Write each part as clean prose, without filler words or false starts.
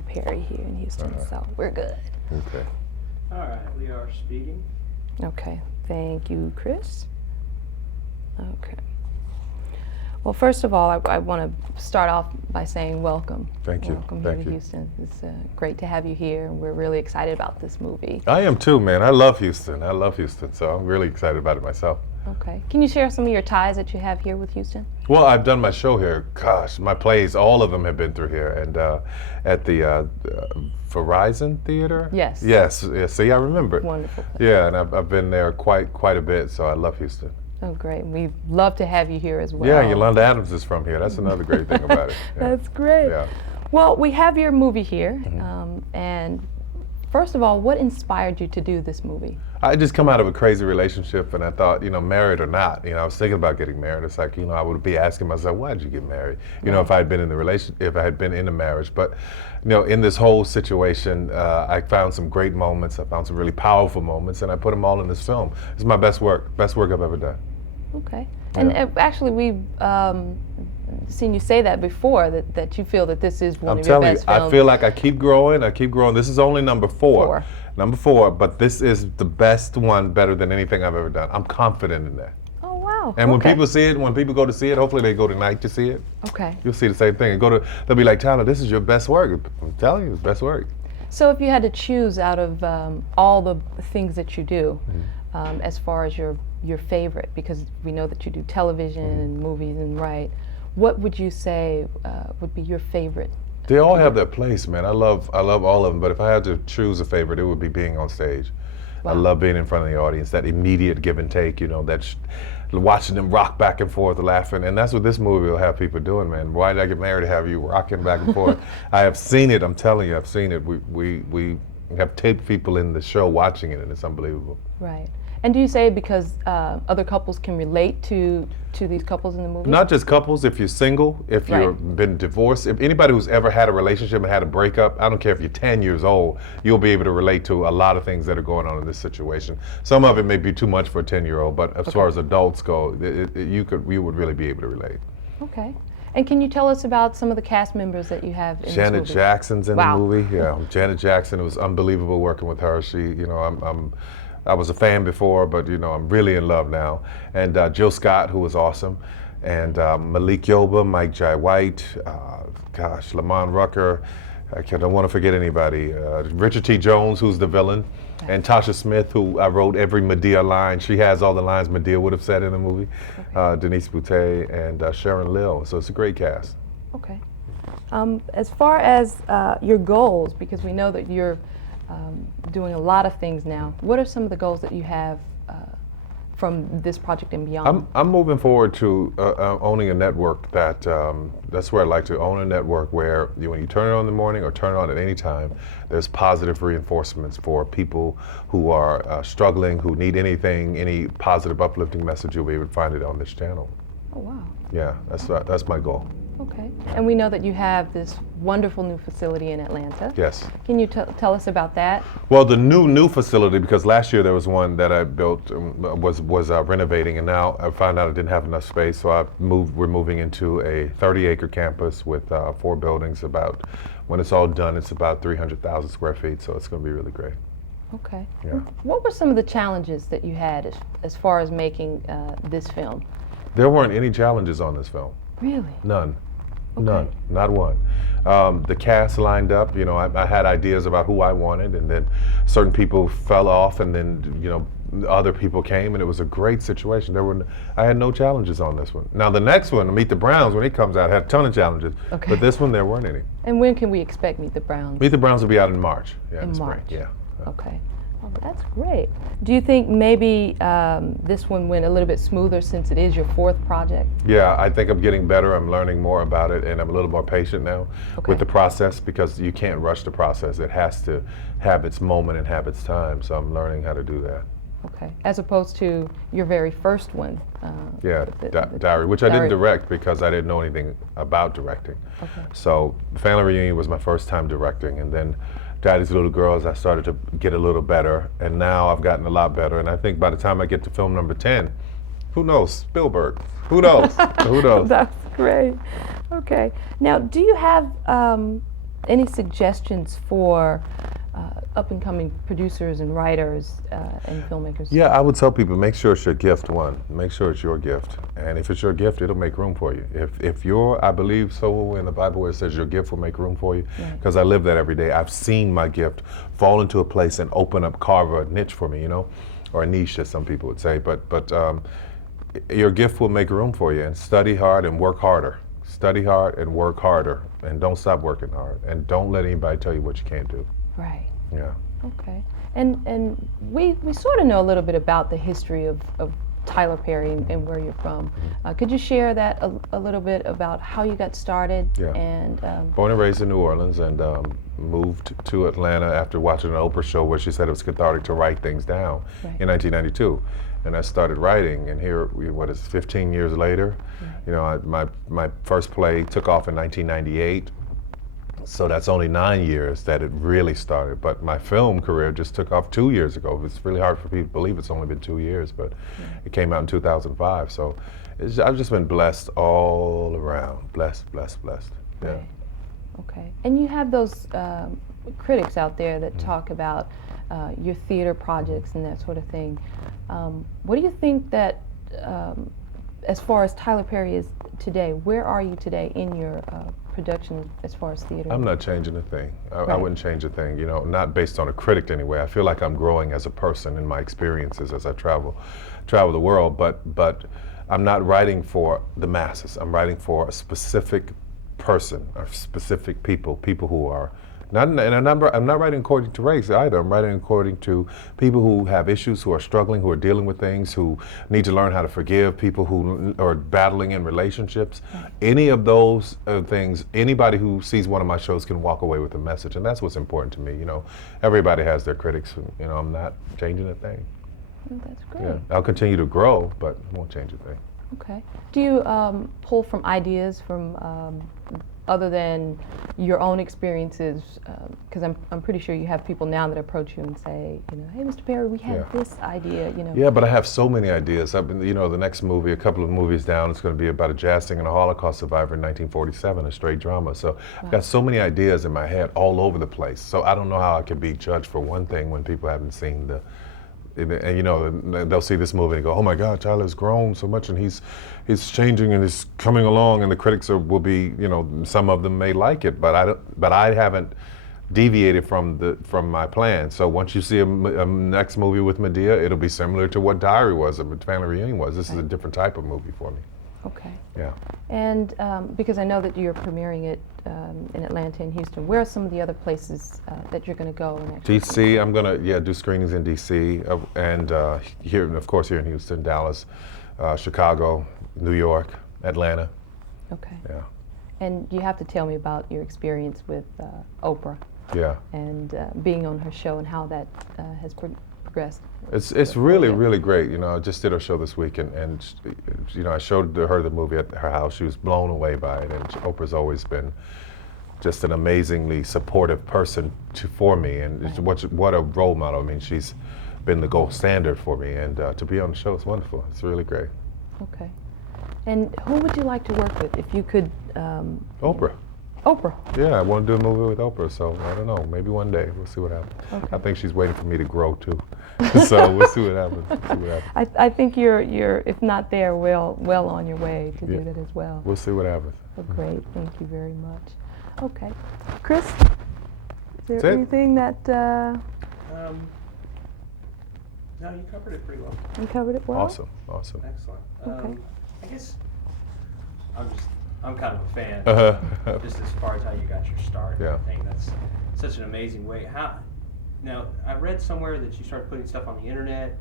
Perry here in Houston, so we're good. Okay. All right, we are speaking. Okay, thank you, Chris. Okay. Well, first of all, I want to start off by saying welcome. Thank you. Welcome Thank here to you. Houston. It's great to have you here, and we're really excited about this movie. I am too, man. I love Houston. I love Houston, so I'm really excited about it myself. Okay. Can you share some of your ties that you have here with Houston? Well, I've done my show here. Gosh, my plays, all of them have been through here, and at the Verizon Theater. Yes. Yes. See, I remember it. Wonderful. Yeah, and I've been there quite a bit, so I love Houston. Oh, great. We'd love to have you here as well. Yeah, Yolanda Adams is from here. That's another great thing about it. Yeah. That's great. Yeah. Well, we have your movie here, and first of all, what inspired you to do this movie? I just come out of a crazy relationship, and I thought, married or not, I was thinking about getting married. It's like, I would be asking myself, why did you get married? If I had been in the if I had been in a marriage. But, in this whole situation, I found some great moments. I found some really powerful moments, and I put them all in this film. It's my best work I've ever done. Okay. And actually, we've seen you say that before, that you feel that this is one of your best films. I feel like I keep growing. This is only number four. Number four, but this is the best one, better than anything I've ever done. I'm confident in that. Oh, wow. And when people see it, when people go to see it, hopefully they go tonight to see it. Okay. You'll see the same thing. They'll be like, Tyler, this is your best work. I'm telling you, it's best work. So if you had to choose out of all the things that you do, as far as your favorite, because we know that you do television and movies and write, what would you say would be your favorite? They all have their place, man. I love all of them, but if I had to choose a favorite, it would be being on stage. Wow. I love being in front of the audience, that immediate give and take, watching them rock back and forth, laughing, and that's what this movie will have people doing, man. Why did I get married to have you rocking back and forth? I have seen it, I'm telling you, I've seen it. We have taped people in the show watching it, and it's unbelievable. Right. And do you say because other couples can relate to these couples in the movie? Not just couples, if you're single, if you've been divorced, if anybody who's ever had a relationship and had a breakup, I don't care if you're 10 years old, you'll be able to relate to a lot of things that are going on in this situation. Some of it may be too much for a 10-year-old, but as far as adults go, you would really be able to relate. Okay. And can you tell us about some of the cast members that you have in this movie? Janet Jackson's in the movie. Yeah, Janet Jackson. It was unbelievable working with her. She, I was a fan before, but I'm really in love now. And Jill Scott, who was awesome, and Malik Yoba, Mike Jai White, Lamont Rucker. I don't want to forget anybody. Richard T. Jones, who's the villain, and Tasha Smith, who I wrote every Medea line. She has all the lines Medea would have said in the movie. Denise Boutte and Sharon Lill. So it's a great cast. Okay. As far as your goals, because we know that you're doing a lot of things now, what are some of the goals that you have from this project and beyond? I'm moving forward to owning a network that's where I'd like to own a network where when you turn it on in the morning or turn it on at any time, there's positive reinforcements for people who are struggling, who need any positive uplifting message. You'll be able to find it on this channel. Oh, wow. Yeah, that's my goal. Okay. And we know that you have this wonderful new facility in Atlanta. Yes. Can you tell us about that? Well, the new facility, because last year there was one that I built, was renovating, and now I found out I didn't have enough space, so we're moving into a 30-acre campus with 4 buildings. When it's all done, it's about 300,000 square feet, so it's going to be really great. Okay. Yeah. What were some of the challenges that you had as far as making this film? There weren't any challenges on this film. Really? None. Okay. None, not one. The cast lined up, I had ideas about who I wanted, and then certain people fell off, and then, other people came, and it was a great situation. I had no challenges on this one. Now the next one, Meet the Browns, when it comes out, had a ton of challenges. Okay. But this one, there weren't any. And when can we expect Meet the Browns? Meet the Browns will be out in March. Yeah, in spring. March? Yeah. Okay. Oh, that's great. Do you think maybe this one went a little bit smoother since it is your 4th project? Yeah, I think I'm getting better. I'm learning more about it, and I'm a little more patient now with the process, because you can't rush the process. It has to have its moment and have its time, so I'm learning how to do that. Okay, as opposed to your very first one. Diary, which I didn't direct because I didn't know anything about directing. Okay. So Family Reunion was my first time directing, and then Daddy's Little Girls, I started to get a little better, and now I've gotten a lot better. And I think by the time I get to film number 10, who knows? Spielberg. Who knows? Who knows? That's great. Okay. Now, do you have any suggestions for up-and-coming producers and writers and filmmakers? Yeah, I would tell people, make sure it's your gift, one. Make sure it's your gift. And if it's your gift, it'll make room for you. If I believe so in the Bible where it says your gift will make room for you, because I live that every day. I've seen my gift fall into a place and open up, carve a niche for me, you know, or a niche, as some people would say. But your gift will make room for you, and study hard and work harder. Study hard and work harder, and don't stop working hard, and don't let anybody tell you what you can't do. Right. Yeah. Okay. And we sort of know a little bit about the history of Tyler Perry and where you're from. Could you share that a little bit about how you got started? Yeah. And born and raised in New Orleans, and moved to Atlanta after watching an Oprah show where she said it was cathartic to write things down in 1992. And I started writing, and here, 15 years later, you know, my first play took off in 1998. So that's only 9 years that it really started. But my film career just took off 2 years ago. It's really hard for people to believe it's only been 2 years, but it came out in 2005. So I've just been blessed all around. Blessed. Yeah. Right. Okay. And you have those critics out there that talk about your theater projects and that sort of thing. What do you think that, as far as Tyler Perry is today, where are you today in your production as far as theater? I'm not changing a thing. I wouldn't change a thing, you know, not based on a critic anyway. I feel like I'm growing as a person in my experiences as I travel the world, but I'm not writing for the masses. I'm writing for a specific person or specific people who are not, and I'm not writing according to race either. I'm writing according to people who have issues, who are struggling, who are dealing with things, who need to learn how to forgive, people who are battling in relationships. Any of those things, anybody who sees one of my shows can walk away with a message, and that's what's important to me. You know, everybody has their critics. You know, I'm not changing a thing. Oh, that's great. Yeah, I'll continue to grow, but I won't change a thing. Okay. Do you pull from ideas from other than your own experiences? Because I'm pretty sure you have people now that approach you and say, you know, hey, Mr. Perry, we have this idea, you know. Yeah, but I have so many ideas. I've been, you know, the next movie, a couple of movies down, it's going to be about a jazz singer and a Holocaust survivor in 1947, a straight drama. So I've got so many ideas in my head all over the place. So I don't know how I can be judged for one thing when people haven't seen and you know, they'll see this movie and go, oh my God, Tyler's grown so much and he's changing and he's coming along, and the critics will be, you know, some of them may like it, but I haven't deviated from my plan. So once you see a next movie with Medea, it'll be similar to what Diary was, a Family Reunion was. This is a different type of movie for me. Okay. Yeah. And because I know that you're premiering it in Atlanta and Houston, where are some of the other places that you're going to go? And DC, I'm going to do screenings in DC and here, of course, here in Houston, Dallas, Chicago, New York, Atlanta. Okay. Yeah. And you have to tell me about your experience with Oprah. Yeah. And being on her show and how that has progressed. It's really great. You know, I just did her show this week, and you know, I showed her the movie at her house. She was blown away by it, and Oprah's always been just an amazingly supportive person for me, and what a role model. I mean, she's been the gold standard for me, and to be on the show is wonderful. It's really great. Okay. And who would you like to work with if you could? Oprah. Oprah. Yeah, I want to do a movie with Oprah, so I don't know. Maybe one day. We'll see what happens. Okay. I think she's waiting for me to grow too. So we'll see what happens. I think you're if not there, well on your way to do that as well. We'll see what happens. Well, great. Thank you very much. Okay. Chris, is there That's it. anything that No, you covered it pretty well. you covered it well? Awesome. Excellent. Okay. I guess I'm kind of a fan. Uh-huh. Just as far as how you got your start and Yeah. everything. That's such an amazing way. Now, I read somewhere that you started putting stuff on the internet.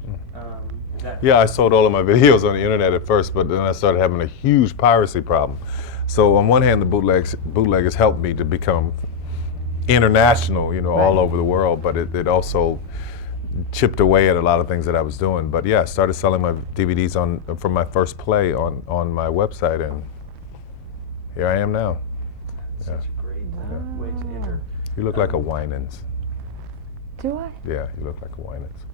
Is that Yeah, I sold all of my videos on the internet at first, but then I started having a huge piracy problem. So on one hand, the bootleggers helped me to become international, you know, all over the world, but it also chipped away at a lot of things that I was doing. But yeah, I started selling my DVDs from my first play on my website, and here I am now. such a great way to enter? You look like a Winans. Do I? Yeah, you look like a Winans.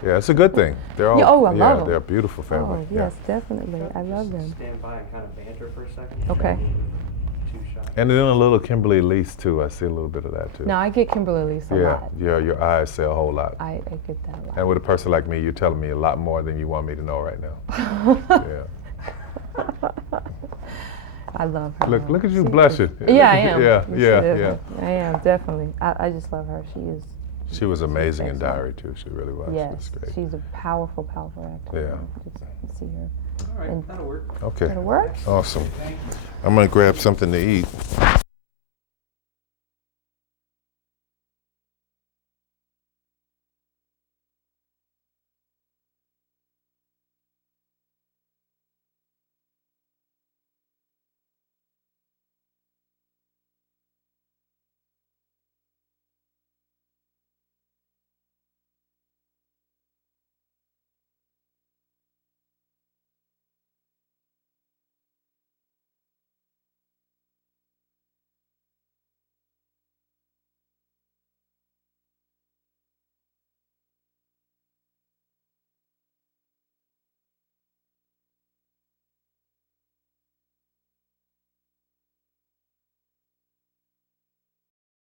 Yeah, it's a good thing. They're all, Yeah, oh, I love 'em. they're a beautiful family. Oh, yes, definitely. I love them. Stand by and kind of banter for a second. Okay. too shy. And then a little Kimberly Elise too. I see a little bit of that too. No, I get Kimberly Elise a yeah, lot. yeah, your eyes say a whole lot. I get that a lot. And with a person like me, you're telling me a lot more than you want me to know right now. Yeah. I love her. Look at you She blushing. is- Yeah, I am. Yeah, She yeah, is. yeah. I am, definitely. I just love her. She is. She was amazing in excellent. Diary too. She really was. Yes, That's great. she's a powerful, powerful actor. Yeah. Just see her. All right, And- that'll work. Okay. That'll work. Awesome. I'm gonna grab something to eat.